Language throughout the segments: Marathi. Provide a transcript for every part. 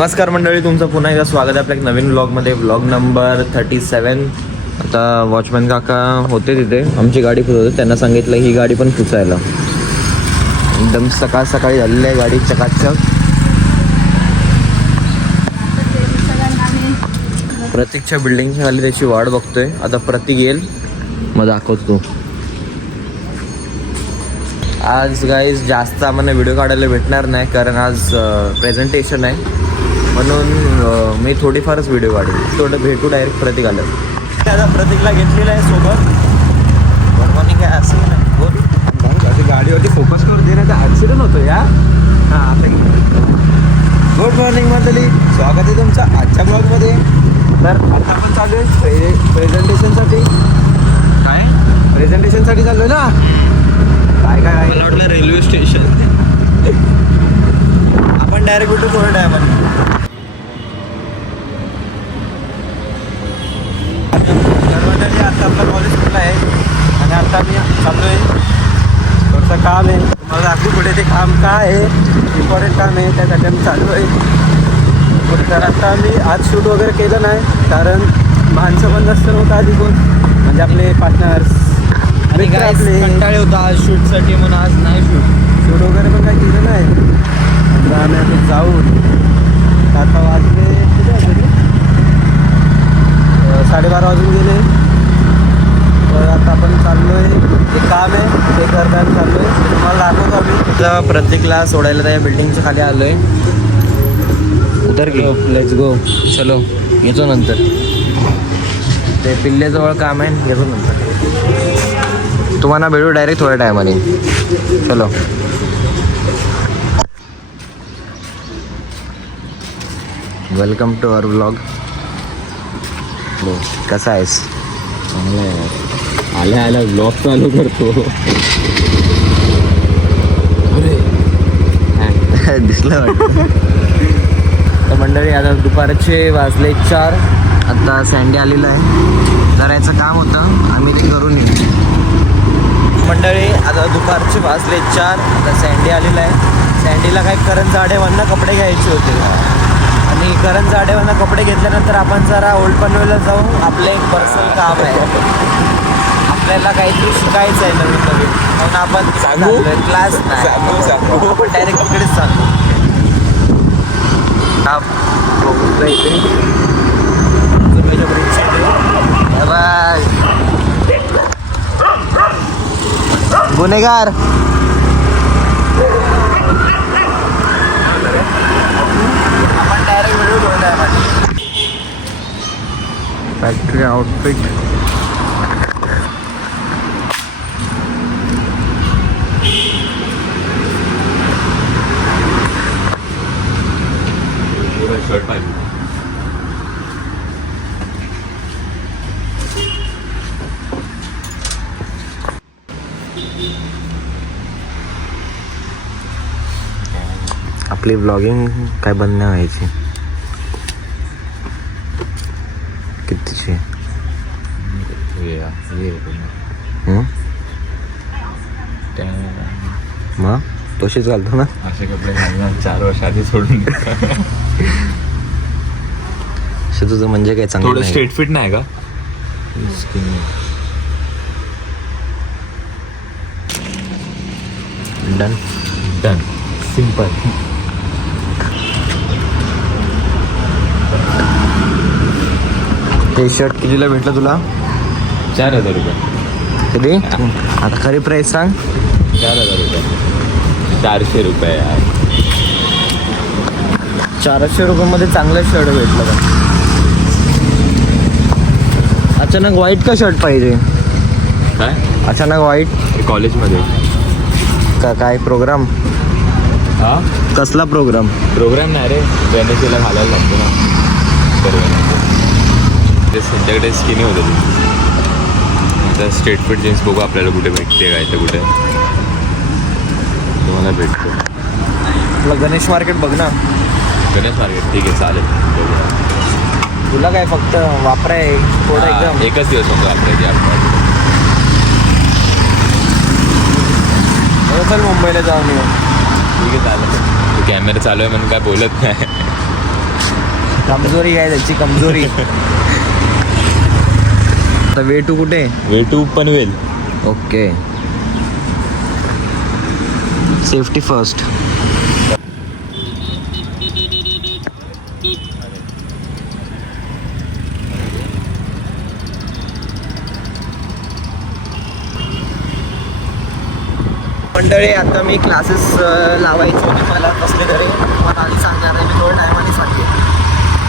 नमस्कार मंडळी, तुमचं पुन्हा एकदा स्वागत आहे आपल्या एक नवीन व्लॉगमध्ये. Vlog number 37. आता वॉचमॅन काका होते तिथे, आमची गाडी पुसवते. त्यांना सांगितलं ही गाडी पण पुसायला. एकदम सकाळ सकाळी झालेली आहे गाडी चकाचक. प्रतीकच्या बिल्डिंगच्या खाली त्याची वाट बघतोय. आता प्रतीक येईल मग दाखवतो. आज गाईज जास्त आम्हाला व्हिडिओ काढायला भेटणार नाही, कारण आज प्रेझेंटेशन आहे, म्हणून मी थोडीफारच व्हिडिओ काढेल. थोडं भेटू डायरेक्ट प्रतीक आलं. आता प्रतीकला घेतलेलं आहे सोबत. गुड मॉर्निंग आहे असं नाही बोल. गाडीवरती फोकस करून देण्याचा ॲक्सिडेंट होतो या. हां, गुड मॉर्निंग मंडळी, स्वागत आहे तुमचं आजच्या ब्लॉगमध्ये. तर आता आपण चालू आहे प्रेझेंटेशनसाठी. काय प्रेझेंटेशनसाठी चालू आहे ना. काय काय मला वाटलं रेल्वे स्टेशन. आपण डायरेक्ट कुठे थोडं टायमाने आता आपला कॉलेज कुठला आहे आणि आता मी चाललो आहे. थोडंसं काम आहे, मला दाखवू पुढे ते काम काय आहे. इम्पॉर्टंट काम आहे, त्यासाठी आम्ही चालू आहे. तर आता मी आज शूट वगैरे केलं नाही, कारण माणसं पण जास्त नव्हतं आधी कोण, म्हणजे आपले पार्टनर्स आणि मित्र काय आपले. कंटाळे होता आज शूटसाठी, म्हणून आज नाही शूट वगैरे पण काही केलं नाही. आता आम्ही आता जाऊ. आता वाजले किती वाजले? 12:30 वाजून गेले. तर आता आपण चाललो आहे, एक काम आहे ते करताना चाललो आहे. तुम्हाला दाखवतो आम्ही. आता प्रत्येकला सोडायला त्या बिल्डिंगच्या खाली आलो आहे. उतर की, लेट्स गो. चलो, येतो नंतर. ते पिल्ल्याजवळ काम आहे, येतो नंतर. तुम्हाला भेटू डायरेक्ट थोड्या टायमाने. चलो. Welcome to our vlog. कसा आहेस? चांगलं आहे. आल्या ब्लॉग चालू करतो. दिसलं वाटतं. तर मंडळी आता दुपारचे वाजले 4. आता सँडी आलेलं आहे, करायचं काम होतं, आम्ही ते करून येऊ. मंडळी आता दुपारचे वाजले 4. आता सँडी आलेला आहे. सँडीला काय करण जाडेवांना कपडे घ्यायचे होते, आणि करण जाडेवांना कपडे घेतल्यानंतर आपण जरा ओल्ड पनवेलला जाऊ. आपलं एक पर्सनल काम आहे, आपल्याला काहीतरी शिकायचं आहे नवीन नवीन, म्हणून आपण क्लास नाही, आपण डायरेक्ट तिकडेच सांगू. गुन्हेगार आपण डायरेक्ट व्हिडिओ घेऊन आहे माझी. Factory outfit. शर्ट पाहिजे. आपली ब्लॉगिंग काय बंद नाही व्हायची. कितीची? मग तशीच घालतो ना. असे कपडे घालून 4 वर्ष आधी सोडून. तुझं म्हणजे काय चांगलं थोडं स्ट्रेट फिट नाही का? Done done, simple. हे शर्ट कितीला भेटलं तुला? 4,000 रुपये. कधी? आता खरी प्राईस सांग. 4,000 रुपये. 400 रुपये यार. 400 रुपयामध्ये चांगलं शर्ट भेटलं का? अचानक व्हाईट का शर्ट पाहिजे? काय? अचानक व्हाईट? कॉलेजमध्ये का काय प्रोग्राम? हा, कसला प्रोग्राम? प्रोग्राम नाही रे, वेनेसला घालायला लागतो ना. ते त्यांच्याकडे स्किनी होतं ते. आता स्ट्रेट फिट जीन्स बघू आपल्याला कुठे भेटते, काय तर कुठे तुम्हाला भेटतो. आपलं गणेश मार्केट बघ ना. गणेश मार्केट ठीक आहे, चालेल. बघूया. तुला काय फक्त वापराय थोडं एकदम. एकच दिवस होतो आपल्याची. आपण चल मुंबईला जाऊन येऊ. ठीक आहे, चालेल. कॅमेरा चालू आहे म्हणून काय बोलत नाही. कमजोरी आहे त्याची कमजोरी. आता वे टू कुठे? Way to Panvel. Okay, safety first. मंडळी, आता मी क्लासेस लावायचे होते मला कसले तरी. मला आधी सांगणार आहे, मी थोड्या टायमाने सांगेन,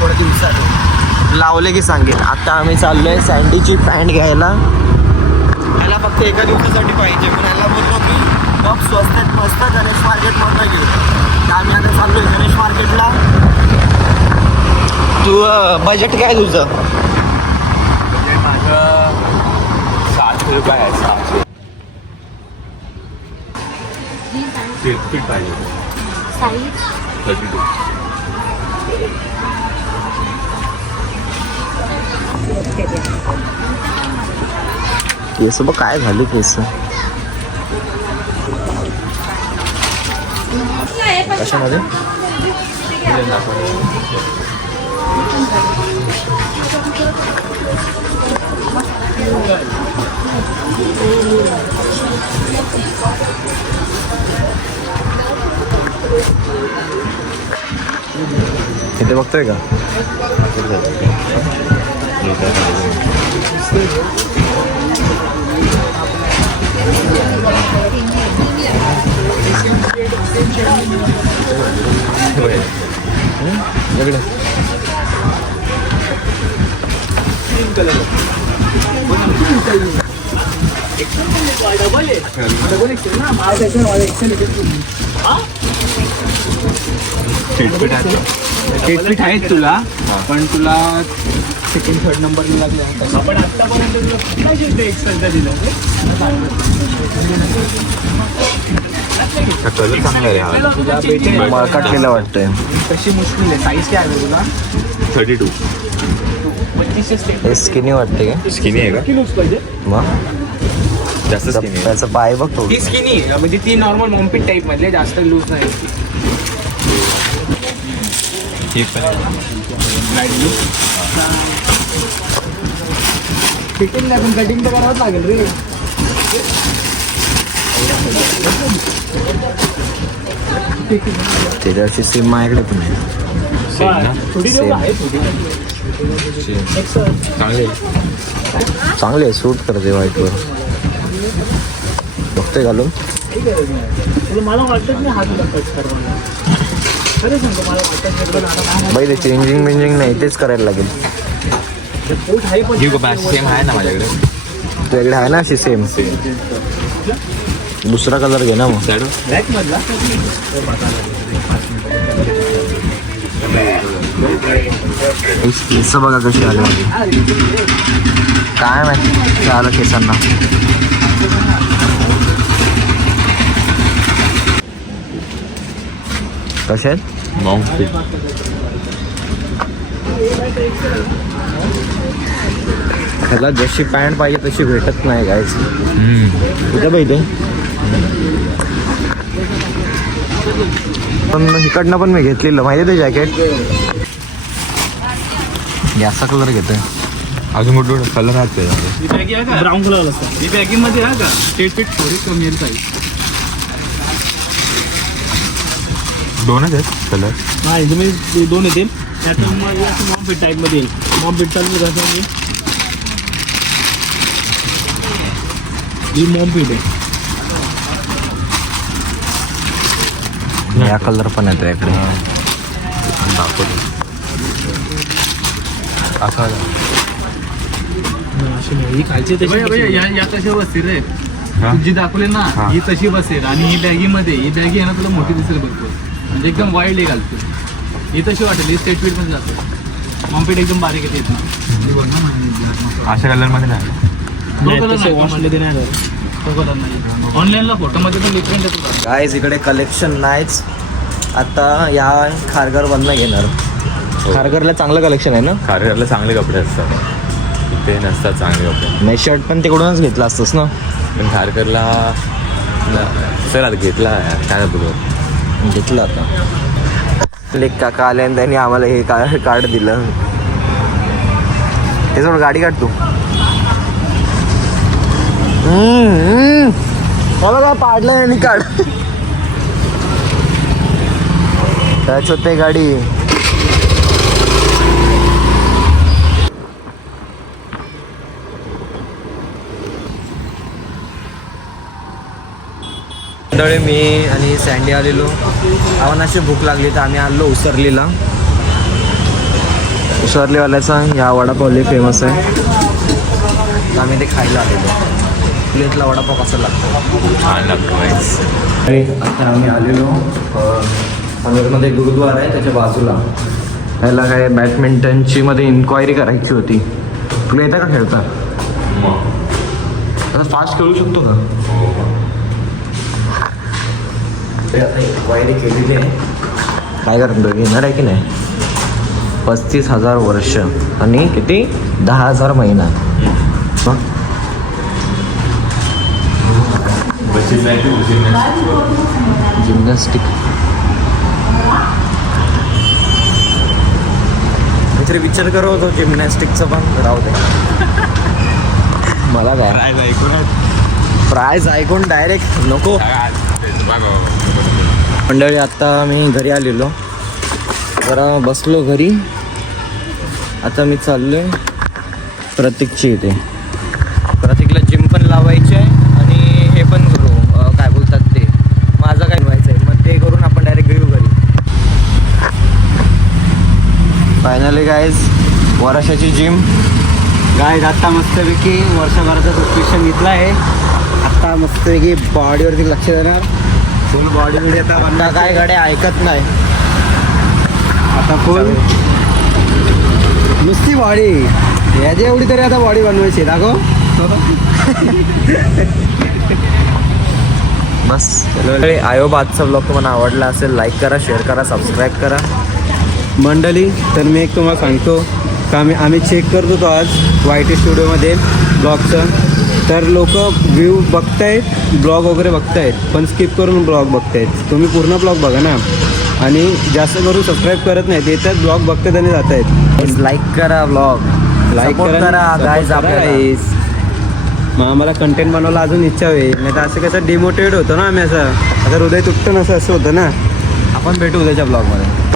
थोड्या दिवसाने लावले की सांगेन. आता आम्ही चाललो आहे सँडीची पॅन्ट घ्यायला. याला फक्त एका दिवसासाठी पाहिजे, पण याला बोललो की टॉप स्वस्त आहेत, मस्त गणेश मार्केटमधनं घेऊ. तर आम्ही आता चाललो आहे गणेश मार्केटला. तू बजेट काय तुझं? माझं 700 रुपये आहे. 700 फिट पाहिजे. 32. केस बघ काय झाले केस. कशामध्ये? इथे बघतोय का? फिट आहेत तुला, पण तुला सेकंड थर्ड नंबर लागले. आपण आतापर्यंत काय शेवटी एक्सेलचा दिलं कलर चांगला आहे. तुला भेटेल. मळकाटलेला वाटतंय. तशी मुश्किल आहे. साईज काय आहे तुला? 32. 25 हे स्किनी वाटते का? स्किनी आहे का? किलोच पाहिजे. मग जास्त स्किनी आहे. त्याचं पाय बघ तो. ती स्किनी म्हणजे ती नॉर्मल मॉम्पिट टाईप मधले, जास्त लूज नाही. ही पण फिटिंग नाही, पण कटिंग तर करावंच लागेल रे. त्याच्यावरची सिम माझ्याकडे पण आहे. थोडी Same. आहे, थोडी चांगले. चांगले आहे, सूट करते व्हाईटवर. बघतोय घालून. मला वाटत नाही हा तुला कट करवायला. खरं सांगतो, मला वाटत बाई ते चेंजिंग बिंजिंग नाही, तेच करायला लागेल. ही सेम आहे ना माझ्याकडे. तुझ्याकडे आहे ना अशी सेम? दुसरा कलर घे ना मग. ब्लॅक मधला केस बघा कशी आली माझी. काय माहिती झालं केसांना. कसे आहेत? Maugham fit. ह्याला जशी पॅन्ट पाहिजे तशी भेटत नाही गायच. कुठे पाहिजे? पण इकडनं पण मी घेतलेलं माहिती आहे ते जॅकेट. याचा कलर घेतोय. अजून कुठे कलर आहेत त्याच्यामध्ये? ब्राऊन कलर असतात. ही बॅगिंग मध्ये आहे का? स्टेट फिट थोडी कमी आहे साईज. दोनच आहेत कलर. हा, याच्यामध्ये 2 येतील. त्यात मॉम फिट टाईप मध्ये येईल. मॉम फिट चालू कसं म्हणजे ही मॉम फिट आहे. या कलर पण येतो याकडे. दाखवतो असा ही खालची या तशी बसतील रे. हा? जी दाखवली ना, हा. ही तशी बसेल. आणि ही बॅगीमध्ये, ही बॅगी आहे ना तुला मोठी दिसेल बघतो. म्हणजे एकदम वाईल्ड आहे घालतो. ही तशी वाटेल. ही स्टेट फीट मध्ये जातो. मॉम्पीट एकदम बारीक येते ना. अशा कलरमध्ये नाही. वॉशमध्ये नाही. ऑनलाईनला फोटोमध्ये पण डिफरंट येतो. गायज इकडे कलेक्शन नाहीच. आता या खारघर बंद घेणार. खारघरला चांगलं कलेक्शन आहे ना. खारघरला चांगले कपडे असतात, इथे नसतात चांगले कपडे. नाही शर्ट पण तिकडूनच घेतला असतंस ना. पण खारघरला चल आता घेतला काय बघ. घेतलं आता. लेक काका आले आणि त्यांनी आम्हाला हे कार्ड दिलं. हे सोड गाडी काढ तू. मला काय पाडलं यांनी काढ. टच होते गाडी. मंडळी मी आणि सँडी आलेलो. आम्हाला अशी भूक लागली तर आम्ही आलो उसरलीला. उसरलीवाल्याचा या वडापाव लई फेमस आहे. तर आम्ही ते खायला आलेलो. प्लेटला वडापाव कसा लागतो. छान लागतो गाईस. आता आम्ही आलेलो अमेरमध्ये गुरुद्वारा आहे त्याच्या बाजूला. त्याला काय बॅडमिंटनची मध्ये इन्क्वायरी करायची होती. तुला येतं का खेळता. आता फास्ट खेळू शकतो का. ते आता इन्क्वायरी केलेली आहे. काय करतो घेणार आहे की नाही. 35,000 वर्ष आणि किती 10,000 महिना. जिम्नॅस्टिक काहीतरी विचार करत होतो जिम्नॅस्टिकचं पण राहू दे. मला काय प्राईज ऐकून डायरेक्ट नको. मंडळी आता मी घरी आलेलो. जरा बसलो घरी. आता मी चाललोय प्रतीकची इथे. प्रतीकला जिम पण लावायची आहे आणि हे पण करू काय बोलतात ते माझं काय व्हायचं आहे. मग ते करून आपण डायरेक्ट घेऊ घरी. फायनली गाईज वर्षाची जिम. गाईज आत्ता मस्तपैकी वर्षभराचा सबस्क्रिप्शन घेतला आहे. आत्ता मस्तपैकी बॉडीवरती लक्ष देणार. फुल बॉडी मध्ये आता काय गाड्या ऐकत नाही. आता फुल नुसती बॉडी. याची एवढी तरी आता बॉडी बनवायची. दाखव बस. आयो आजचा ब्लॉग तुम्हाला आवडला असेल लाईक करा, शेअर करा, सबस्क्राईब करा. मंडळी तर मी एक तुम्हाला सांगतो का आम्ही चेक करत होतो आज YT स्टुडिओमध्ये ब्लॉगचं. तर लोक व्ह्यू बघतायत, ब्लॉग वगैरे बघतायत पण स्किप करून ब्लॉग बघतायत. तुम्ही पूर्ण ब्लॉग बघा ना. आणि जास्त करून सबस्क्राईब करत नाहीत. येतात ब्लॉग बघतात आणि जात आहेत. लाईक करा ब्लॉग. लाईक करा गाईज गाईज. मग आम्हाला कंटेंट बनवायला अजून इच्छा होईल. नाही तर असं कसं डिमोटिवेट होतो ना आम्ही. असं आता हृदय तुटतं नसं असं होतं ना. आपण भेटू उद्याच्या ब्लॉगमध्ये.